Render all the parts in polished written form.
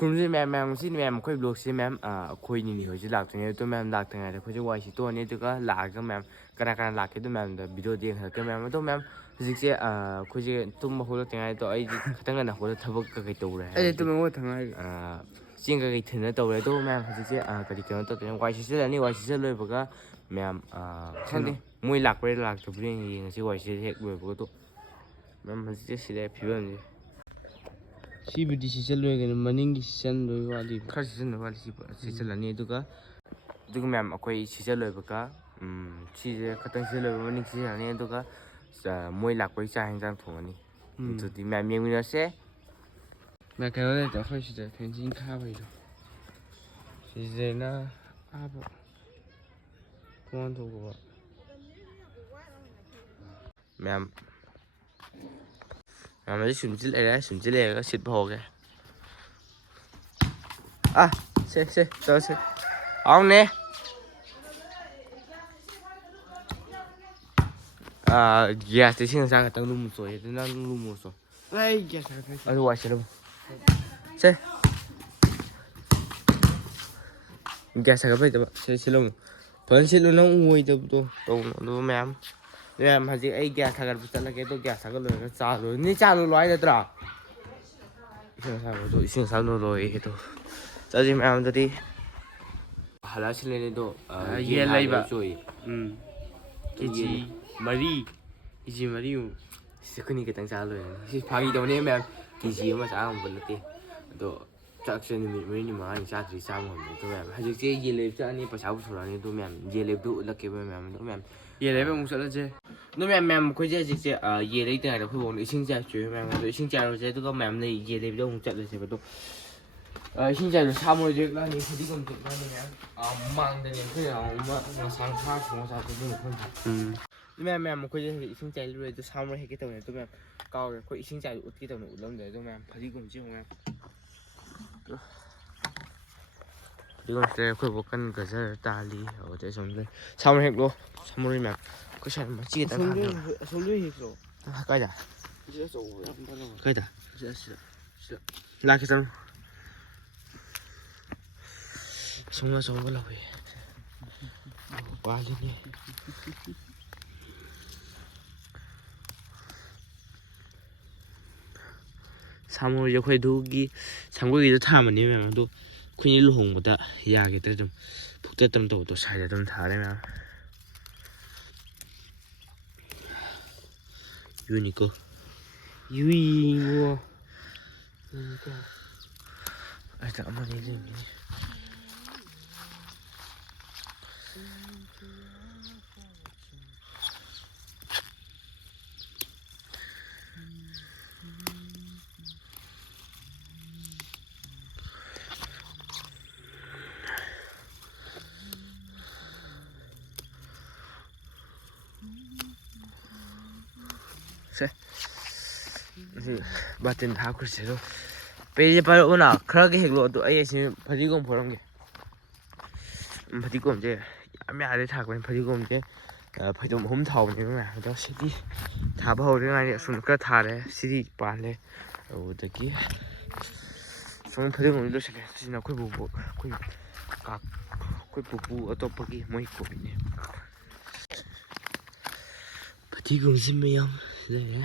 ꯈꯨꯔꯨꯝꯁꯤ ꯃꯌꯥꯝ ꯉꯁꯤ ꯃꯌꯥꯝ ꯑꯩꯈꯣꯏ ꯕ꯭ꯂꯣꯛꯁꯤ ꯃꯌꯥꯝ ꯑꯩꯈꯣꯏ ꯅꯤꯅꯤ ꯍꯣꯏꯁꯨ ꯂꯥꯛꯇꯣꯏꯅꯦ ꯑꯗꯣ ꯃꯌꯥꯝ ꯂꯥꯛꯇ꯭ꯔꯤꯉꯩꯗ ꯑꯩꯈꯣꯏꯁꯨ ꯋꯥꯏ ꯁꯤꯠꯇꯣꯛꯑꯅꯤ ꯑꯗꯨꯒ ꯂꯥꯛꯑꯒ ꯃꯌꯥꯝ ꯀꯅꯥ ꯂꯥꯛꯀꯦ ꯑꯗꯨ ꯃꯌꯥꯝꯗ ꯚꯤꯗꯤꯑꯣꯗ ꯌꯦꯡꯍꯜꯂꯛꯀꯦ ꯃꯌꯥꯝ ꯑꯗꯣ ꯃꯌꯥꯝ ꯍꯧꯖꯤꯛꯁꯦ ꯑꯩꯈꯣꯏꯁꯦ ꯇꯨꯝꯕ ꯍꯧꯒꯠꯂꯛꯇ꯭ꯔꯤꯉꯩꯗꯣ ꯑꯩꯗꯤ ꯈꯤꯇꯪ ꯉꯟꯅ ꯍꯧꯒꯠꯂ ꯊꯕꯛ ꯀꯩꯀꯩ ꯇꯧꯔꯦ ꯍꯥꯏꯕꯗꯤ ꯆꯦꯡ ꯀꯩꯀꯩ ꯊꯤꯟꯅ ꯇꯧꯔꯦ ꯑꯗꯣ ꯃꯌꯥꯝ ꯍꯧꯖꯤꯛꯁꯦ ꯀꯩꯅꯣ ꯇꯧꯗꯣꯏꯅꯦ ꯋꯥꯏ ꯁꯤꯠꯆꯜꯂꯅꯤ ꯋꯥꯏ ꯁꯤꯠꯆ ꯂꯣꯏꯕꯒ ꯃꯌꯥꯝ ꯈꯪꯗꯦ ꯃꯣꯏ ꯂꯥꯛꯄ꯭ꯔꯥ ꯂꯥꯛꯇꯕ꯭ꯔꯥ ꯌꯦꯡꯉꯁꯤ ꯋꯥꯏ ꯁꯤꯠ ꯍꯦꯛ ꯂꯣꯏꯕꯒ ꯑꯗꯣ ꯃꯌꯥꯝ ꯍꯧꯖꯤꯛꯁꯦ ꯁꯤꯗ ꯐꯤꯕꯝꯁꯦ ꯁꯤꯕꯨꯗꯤ ꯁꯤꯠꯆꯜꯂꯣꯏꯒꯅꯤ ꯃꯅꯤꯡꯒꯤ ꯁꯤꯠꯆꯟꯗꯣꯏ ꯋꯥꯠꯂꯤ ꯈꯔ ꯁꯤꯠꯆꯟꯗꯣꯏ ꯋꯥꯠꯂꯤ ꯁꯤꯠꯆꯜꯂꯅꯤ ꯑꯗꯨꯒ ꯃꯌꯥꯝ ꯑꯩꯈꯣꯏ ꯁꯤꯠꯆꯜꯂꯣꯏꯕꯒ ꯁꯤꯁꯦ ꯈꯛꯇꯪ ꯁꯤꯠꯆꯜꯂꯣꯏꯕ ꯃꯅꯤꯡ ꯁꯤꯠꯆꯜꯂꯅꯤ ꯑꯗꯨꯒ ꯃꯣꯏ ꯂꯥꯛꯄꯒꯤ ꯆꯥꯛ ꯌꯦꯟꯖꯥꯡ ꯊꯣꯡꯉꯅꯤ ꯑꯗꯨꯗꯤ ꯃꯌꯥꯝ ꯌꯦꯡꯃꯤꯟꯅꯔꯁꯦ ꯀꯩꯅꯣ ꯂꯩꯇꯦ ꯑꯩꯈꯣꯏ ꯁꯤꯗ ꯐꯦꯟꯁꯤꯡ ꯈꯥꯕꯩꯗꯣ ꯁꯤꯁꯤꯅ ꯑꯥꯕ ꯇꯣꯉꯥꯟ ꯊꯣꯛꯄ ꯃꯌꯥꯝ ꯃꯌꯥꯝꯗꯤ ꯁꯨꯝꯆꯤꯠ ꯂꯩꯔꯦ ꯁꯨꯝꯆꯤꯠ ꯂꯩꯔꯒ ꯁꯤꯠꯄ ꯍꯧꯒꯦ ꯁꯦ ꯇꯧꯔꯁꯦ ꯑꯥꯎꯅꯦ ꯒ꯭ꯌꯥꯁꯇ ꯏꯁꯤꯡ ꯑꯁꯥ ꯈꯛꯇꯪ ꯂꯨꯝꯃꯨ ꯆꯣꯏꯑꯦ ꯑꯗꯨ ꯅꯪ ꯂꯨꯝꯃꯨ ꯆꯣ ꯑꯗꯨ ꯋꯥꯏ ꯁꯤꯠꯂꯝꯃꯨ ꯁꯦ ꯒ꯭ꯌꯥꯁ ꯁꯥꯒꯠꯄ ꯍꯩꯇꯕ ꯁꯤꯠꯂꯝꯃꯨ ꯐꯖꯅ ꯁꯤꯠꯂꯨ ꯅꯪ ꯎꯉꯣꯏꯗꯕꯗꯣ ꯇꯧꯅꯨ ꯑꯗꯨꯒ ꯃꯌꯥꯝ ꯍꯧꯖꯤꯛ ꯑꯩ ꯒ꯭ꯌꯥꯁ ꯊꯥꯒꯠꯄ ꯆꯠꯂꯒꯦ ꯑꯗꯣ ꯒ꯭ꯌꯥꯁ ꯊꯥꯒꯠ ꯂꯣꯏꯔꯒ ꯆꯥ ꯂꯣꯏꯔꯅꯤ ꯆꯥ ꯂꯣꯜꯂꯣ ꯍꯥꯏ ꯅꯠꯇ꯭ꯔꯥ ꯏꯁꯤꯡ ꯑꯁꯥꯕꯗꯣ ꯂꯣꯏꯌꯦ ꯑꯗꯣ ꯆꯠꯁꯤ ꯃꯌꯥꯝꯗꯗꯤ ꯍꯜꯂꯛꯑ ꯁꯤꯜꯂꯅꯤ ꯑꯗꯣ ꯌꯦꯟ ꯂꯩꯕ ꯀꯦꯖꯤ 3 ꯑꯩꯈꯣꯏꯅꯤ ꯈꯤꯇꯪ ꯆꯥ ꯂꯣꯏꯔꯅꯤ ꯁꯤ ꯐꯥꯒꯤ ꯇꯧꯅꯦ ꯃꯌꯥꯝ ꯀꯦꯖꯤ ꯑꯃ ꯆꯥ ꯉꯝꯕ ꯅꯠꯇꯦ ꯑꯗꯣ ꯆꯥꯛꯁꯦ ꯅꯨꯃꯤꯠ 4-5 ꯆꯥꯗ꯭ꯔꯤ ꯆꯥꯕ ꯉꯝꯗꯦ ꯑꯗꯣ ꯃꯌꯥꯝ ꯍꯧꯖꯤꯛꯁꯦ ꯌꯦꯟ ꯂꯩꯕ ꯆꯠꯂꯅꯤ ꯄꯩꯁꯥ ꯄꯨꯊꯣꯔꯛꯑꯅꯤ ꯑꯗꯣ ꯃꯌꯥꯝ ꯌꯦꯟ ꯂꯩꯕꯗꯨ ꯎꯠꯂꯛꯀꯦꯕ ꯃꯌꯥꯝ ꯑꯗꯣ ꯃꯌꯥꯝ ꯌꯦꯟ ꯂꯩꯕ ꯑꯃꯨꯛ ꯆꯠꯂꯁꯦ ꯑꯗꯣ ꯃꯌꯥꯝ ꯑꯩꯈꯣꯏꯁꯦ ꯍꯧꯖꯤꯛꯁꯦ ꯌꯦꯟ ꯂꯩꯇꯉꯥꯏꯗ ꯑꯩꯈꯣꯏ ꯐꯥꯎꯗ ꯏꯁꯤꯡ ꯆꯥꯏꯁꯨ ꯃꯌꯥꯝ ꯑꯗꯣ ꯏꯁꯤꯡ ꯆꯥꯏꯔꯨꯁꯦ ꯑꯗꯨꯒ ꯃꯌꯥꯝ ꯂꯩ ꯌꯦꯟ ꯂꯩꯕꯗ ꯑꯃꯨꯛ ꯆꯠꯂꯁꯦꯕ ꯑꯗꯣ 이신자 사모를 제거하니 부디건 제거하느냐 망대니 그냥 영상 다 중앙사 부분을 매매면 그저 이신 자리로도 사모를 했기 때문에 또 매면 가을 그 이신 자리 어떻게 되면 울렁데 또 매면 부디건 지금 이건 때 그 먹은 것을 달리 어제 정도 사모를 했고 사모를면 그 사람 멋지게 딱 하면 솔루이 했어 가자 가자 라키선 semua coba lah weh wajib nih 사모 역회 두기 삼국이도 타면 되면 또 큰일 홍보다 이야기들 좀 복잡점 또 사야 좀 다르면 유니까 유이 뭐 일단 한번 해주면 바텐 다 그렇죠. 빼지 빨오나 그렇게 해로 또 아예신 바디곰 보는 게 바디곰제 야매 아래 타고 바디곰제 바디곰 홈 타오는 거야. 저 시디 다 봐오는 아니 손가 타래 시디 빨래 어디기 손 바디곰도 시게 진짜 거의 뭐 거의 각 거의 부부 어떻게 뭐 있고 있네. 바디곰 심매형 네.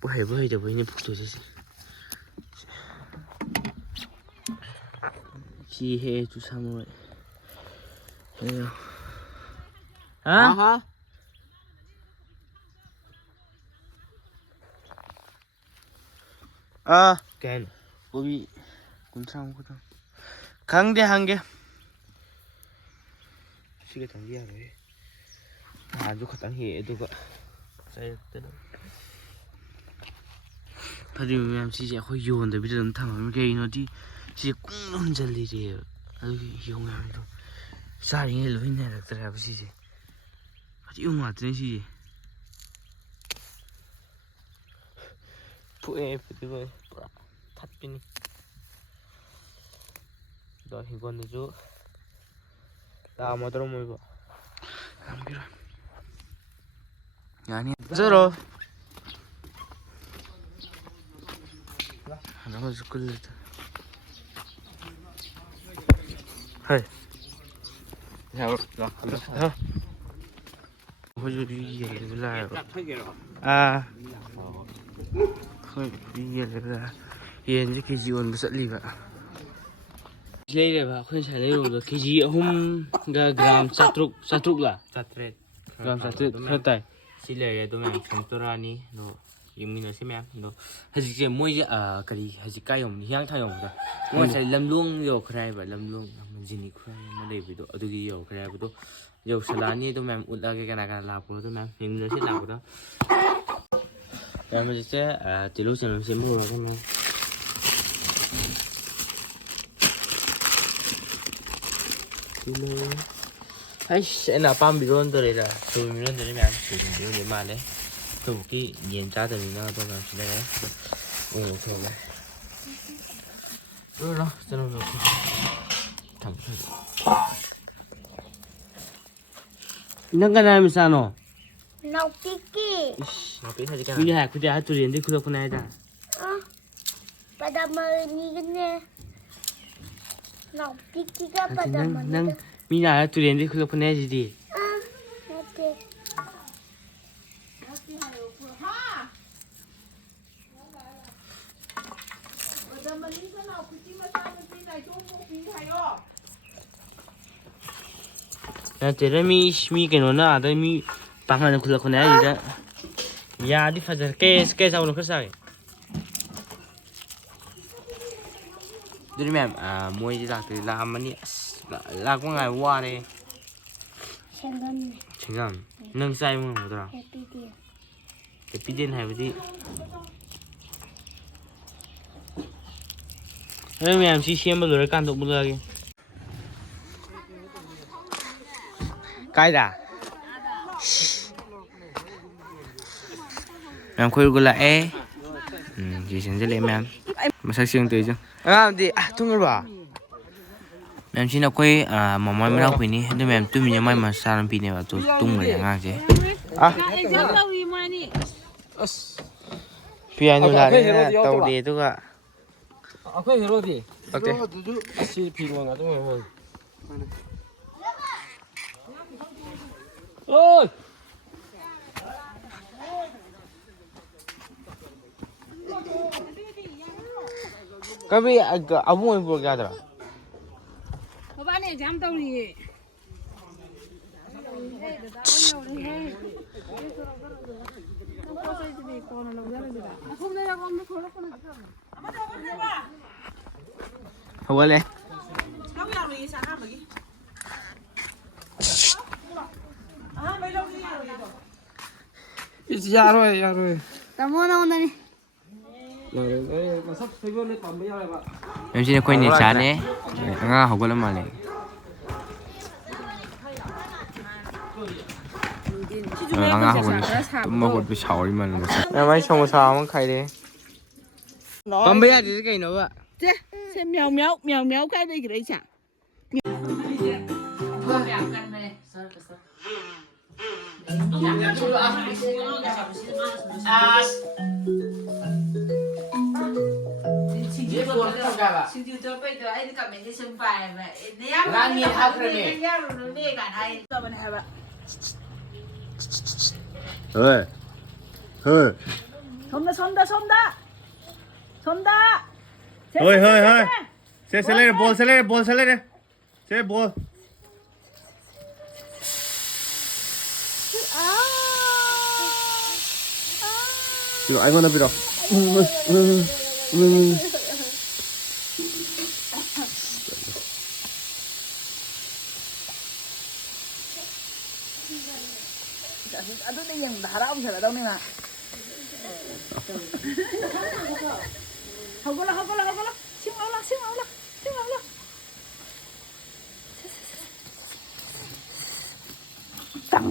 뭐 해봐야죠. 뭐 이제 북도졌어. 지혜 주사모 해요. 아하. кен. 거기 군창 거다. 강대 한 개. 시계 당기야 돼. 아주 갖다 해. 누가 쌓였더라. 바디면 ꯃꯌꯥꯝ ꯁꯤꯁꯦ ꯑꯩꯈꯣꯏ ꯌꯣꯟꯗꯕꯤꯗ ꯑꯗꯨꯝ ꯊꯝꯃꯝꯃꯤ ꯀꯩꯒꯤꯅꯣꯗꯤ ꯁꯤꯁꯦ ꯀꯨꯡꯅ ꯆꯜꯂꯤꯔꯦꯕ ꯑꯗꯨꯒꯤ ꯌꯣꯡ ꯃꯌꯥꯝꯗꯣ ꯆꯥꯔꯤꯉꯩ ꯂꯣꯏ ꯅꯥꯏꯔꯛꯇ꯭ꯔꯦ ꯍꯥꯏꯕ ꯁꯤꯁꯦ ꯐꯗꯤ ꯌꯣꯡ ꯉꯥꯛꯇꯅꯦ ꯁꯤꯁꯦ ꯐꯨꯑꯦ ꯐꯨꯗꯤꯒꯣꯏ ꯄꯨꯔꯥ ꯊꯠꯄꯤꯅꯤ ꯑꯗꯣ ꯍꯤꯡꯒꯣꯜꯗꯁꯨ ꯂꯥꯛꯑꯝꯃꯗꯧꯔꯝꯃꯣꯏꯕ ꯂꯥꯛꯑꯝꯈꯤꯔꯣꯏ ꯌꯥꯅꯤ ꯆꯠꯔꯣ 하나가 죽을래다 เฮ้ยเดี๋ยวรอเขาจะดีเยอะเลยเขาดีเยอะเลยเย็นจะเคจีวันบุษลีบะเลยเลยบ่คนใช้เลยรู้เคจีกรัมสตรุกล่ะกรัมสตรุกเท่าไหร่สิเลยตัวแม่สมตัวนี้เนาะยังมีเนาะใช่ไหมเนาะฮัจิเจมวยกะดีฮัจิกายงเฮียงไทยงจ้ะมวยใช้ลำลุงโยกใครแบบลำลุงมันจินิใครมาเลยไปดูเอาตัวกี่โยกใครไปดูโยกสลานี่ตัวแม่อุดอะไรกันกันลาปูตัวแม่ยังมีเนาะใช่ลาปูตัวแต่มันจะติลุเซนเซมูแล้วใช่ไหมไอ้เอ็นอาปั๊มบิโรนตัวเลยล่ะตัวบิโรนตัวนี้แม่ตัวบิโรนเดี๋ยวมาเลยตัวกี้เย็นจ้าตัวนี้นะตัวนั้นใช่ไหมโอ้โหเท่เลยรู้เนาะจะลองดูทำให้นั่งกันได้ไหมซานอน้องปิ๊กกี้น้องปิ๊กให้กันนี่แหละคุณจะให้ตัวเรียนที่คุณเราคนไหนจ้ะpada hari ni kena nak pergi ke pada mana nang mina tu rin di khulok phane ji di okey na tere mi ke no na da mi pangan khulok phane ji da ya di fajar ke sa uno khasa ke Jadi mem, mui je lah tu lah mana ni, lah kau ngai wah ni. Cengam, neng sai mung betul tak? Happy day hai betul. Hei mem, si siapa betul kan tu betul lagi. Kai dah. Mem kau gula Jason je le mem. Masak siang tu je. Di tunggu ba. Mem sini aku mama mana aku ini, tu mem tu minyak mai masalah pini ba tu tunggu yang aja. Piano lah ni, tahu dia tu kak. Aku hero di. Okey. Si piano tu memang. Oh. Kami agak abu yang buat kata. Apa ni jam tahu ni? Boleh. Yaro. Tamu mana ni? Em xin quay nhìn sáng nhé, nga học qua lắm mà này. Nga học qua tụi mà còn bị sầu đi mà. Em ấy xong sao mà khai đi. Còn bây giờ thì cái nữa ạ. Thế, xem mèo cái đây cái đấy chả. Xin chào tôi bây giờ anh cảm thấy sưng phải vậy. Nếu mà anh học rồi nè. Nó về cả này. Giờ mình học ạ. Hơi. 손다. Hơi. Xe lên ball. Xe ball. Rồi anh ngon đâu. Aduh ni yang dah harap saya tahu ni nak. Hagolah. Sim Allah. Tang.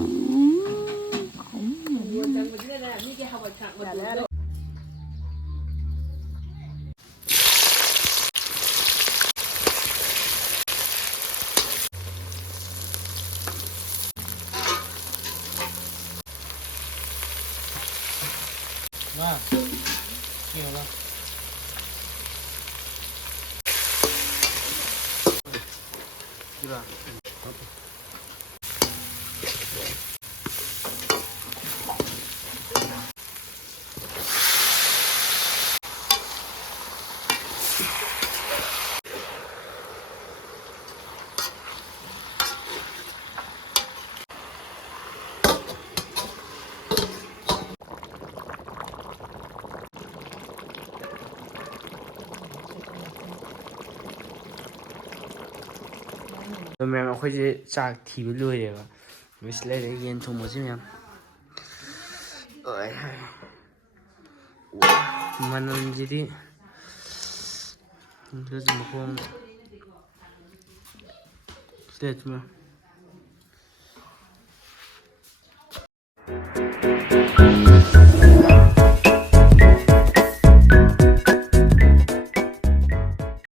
Nah, nhiều lắm. ꯍꯥꯞꯁꯤꯔꯥ ꯑꯗꯣ ꯃꯌꯥꯝ ꯑꯩꯈꯣꯏꯁꯦ ꯆꯥꯛ ꯊꯤꯕ ꯂꯣꯏꯔꯦꯕ ꯃꯤꯁ ꯂꯩꯔꯦ ꯌꯦꯟ ꯊꯣꯡꯕꯁꯤ ꯃꯌꯥꯝ ꯃꯅꯝꯁꯤꯗꯤ ꯃꯈꯣꯡ ꯁꯤꯗ